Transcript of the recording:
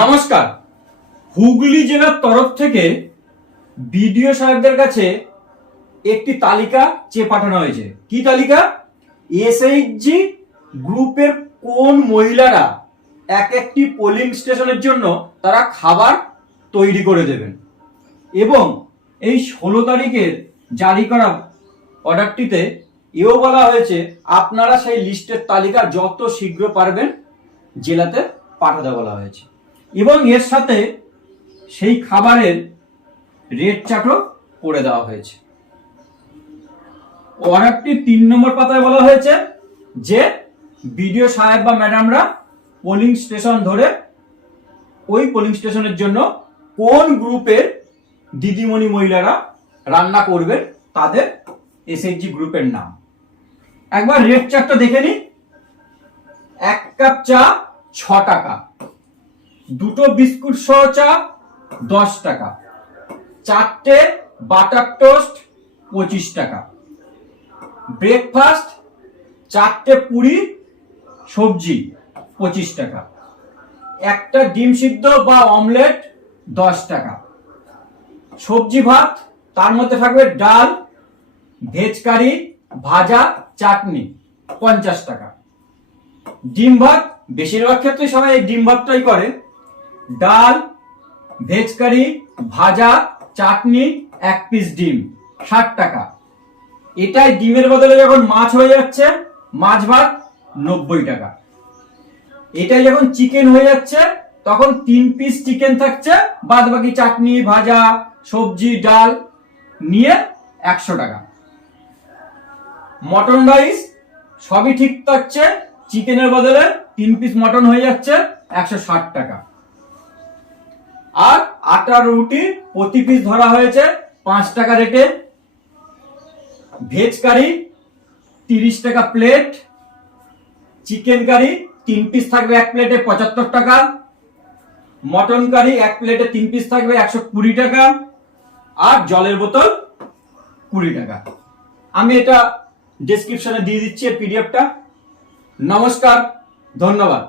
নমস্কার। হুগলি জেলার তরফ থেকে বিডিও সাহেবদের কাছে একটি তালিকা চেয়ে পাঠানো হয়েছে। কি তালিকা? এসএইচজি গ্রুপের কোন মহিলারা এক একটি পোলিং স্টেশনের জন্য তারা খাবার তৈরি করে দেবেন, এবং এই 16 তারিখের জারি করা অর্ডারটিতে এও বলা হয়েছে আপনারা সেই লিস্টের তালিকা যত শীঘ্র পারবেন জেলাতে পাঠাতে বলা হয়েছে, এবং এর সাথে সেই খাবারের রেট চার্টও করে দেওয়া হয়েছে। অর্ডারটি 3 নম্বর পাতায় বলা হয়েছে যে বিডিও সাহেব বা ম্যাডামরা পোলিং স্টেশন ধরে ওই পোলিং স্টেশনের জন্য কোন গ্রুপের দিদিমণি মহিলারা রান্না করবেন তাদের এসএইচজি গ্রুপের নাম। একবার রেট চার্টটা দেখে নি। 1 কাপ চা 6 টাকা, 2টো বিস্কুট সহ চা 10 টাকা, 4টে বাটার টোস্ট 25 টাকা, ব্রেকফাস্ট 4টে পুরি সবজি 25 টাকা, একটা ডিম সিদ্ধ বা অমলেট 10 টাকা, সবজি ভাত তার মধ্যে থাকবে ডাল, ভেজ কারি, ভাজা, চাটনি 50 টাকা, ডিম ভাত বেশিরভাগ ক্ষেত্রে সবাই এই ডিম ভাতটাই করে, ডাল, ভেজ কারি, ভাজা, চাটনি, 1 পিস ডিম 60 টাকা। এটাই ডিমের বদলে যখন মাছ হয়ে যাচ্ছে মাছ ভাত 90 টাকা। এটাই যখন চিকেন হয়ে যাচ্ছে তখন 3 পিস চিকেন থাকছে, বাদ বাকি চাটনি, ভাজা, সবজি, ডাল নিয়ে 100 টাকা। মটন রাইস সবই ঠিক থাকছে, চিকেনের বদলে 3 পিস মটন হয়ে যাচ্ছে 160 টাকা। আর আটার রুটি প্রতি পিস ধরা হয়েছে 5 টাকা রেটে। ভেজ কারি 30 টাকা প্লেট, চিকেন কারি 3 পিস থাকবে 1 প্লেটে 75 টাকা, মটন কারি 1 প্লেটে 3 পিস থাকবে 120 টাকা, আর জলের বোতল 20 টাকা। আমি এটা ডেসক্রিপশনে দিয়ে দিচ্ছি পিডিএফটা। নমস্কার, ধন্যবাদ।